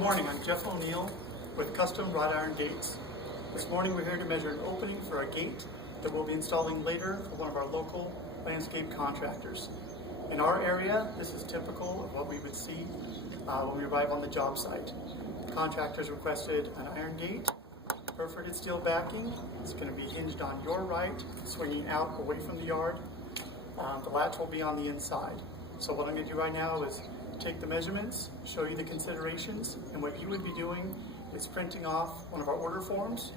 Good morning, I'm Jeff O'Neill with Custom Wrought Iron Gates. This morning we're here to measure an opening for a gate that we'll be installing later for one of our local landscape contractors. In our area, this is typical of what we would see when we arrive on the job site. The contractors requested an iron gate, perforated steel backing. It's going to be hinged on your right, swinging out away from the yard. The latch will be on the inside. So what I'm going to do right now is take the measurements, show you the considerations, and what you would be doing is printing off one of our order forms,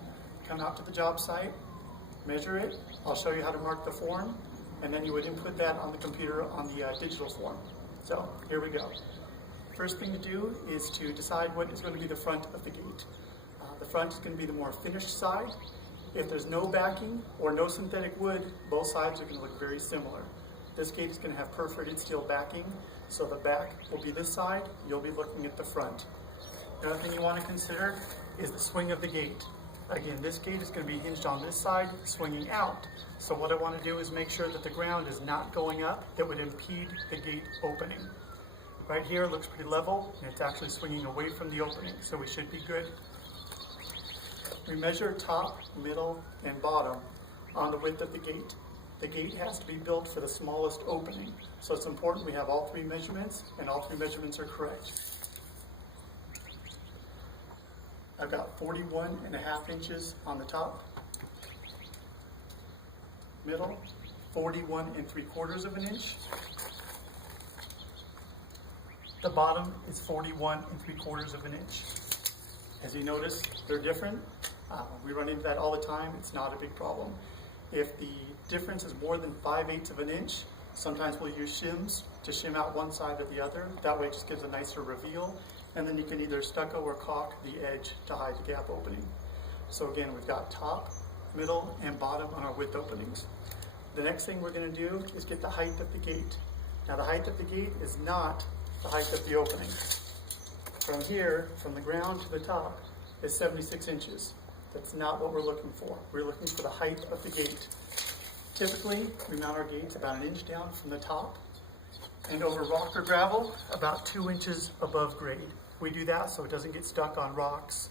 come out to the job site, measure it. I'll show you how to mark the form, and then you would input that on the computer on the digital form. So here we go. First thing to do is to decide what is going to be the front of the gate. The front is going to be the more finished side. If there's no backing or no synthetic wood, both sides are going to look very similar. This gate is going to have perforated steel backing, so the back will be this side, you'll be looking at the front. The other thing you want to consider is the swing of the gate. Again, this gate is going to be hinged on this side, swinging out. So what I want to do is make sure that the ground is not going up that would impede the gate opening. Right here it looks pretty level, and it's actually swinging away from the opening, so we should be good. We measure top, middle, and bottom on the width of the gate. The gate has to be built for the smallest opening, so it's important we have all three measurements, and all three measurements are correct. I've got 41.5 inches on the top, middle, 41.75 of an inch. The bottom is 41.75 of an inch. As you notice, they're different. We run into that all the time. It's not a big problem. If the difference is more than 5/8 of an inch, sometimes we'll use shims to shim out one side or the other. That way it just gives a nicer reveal. And then you can either stucco or caulk the edge to hide the gap opening. So again, we've got top, middle, and bottom on our width openings. The next thing we're going to do is get the height of the gate. Now the height of the gate is not the height of the opening. From here, from the ground to the top, is 76 inches. That's not what we're looking for. We're looking for the height of the gate. Typically, we mount our gates about 1 inch down from the top, and over rock or gravel, about 2 inches above grade. We do that so it doesn't get stuck on rocks,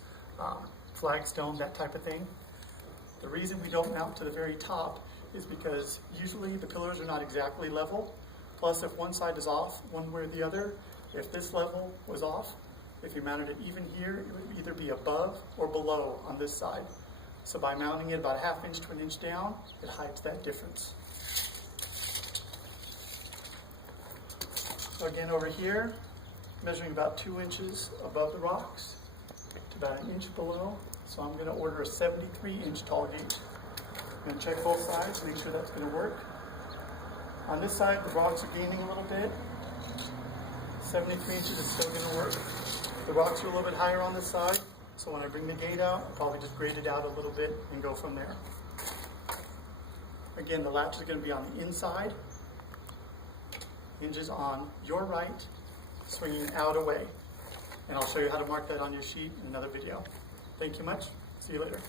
flagstone, that type of thing. The reason we don't mount to the very top is because usually the pillars are not exactly level. Plus, if one side is off one way or the other, if this level was off, if you mounted it even here, it would either be above or below on this side. So by mounting it about 1/2 inch to 1 inch down, it hides that difference. So again, over here, measuring about 2 inches above the rocks to about 1 inch below. So I'm going to order a 73-inch tall gate. I'm going to check both sides, make sure that's going to work. On this side, the rocks are gaining a little bit. 73 inches is still going to work. The rocks are a little bit higher on this side, so when I bring the gate out, I'll probably just grade it out a little bit and go from there. Again, the latch is going to be on the inside, hinges on your right, swinging out away. And I'll show you how to mark that on your sheet in another video. Thank you much. See you later.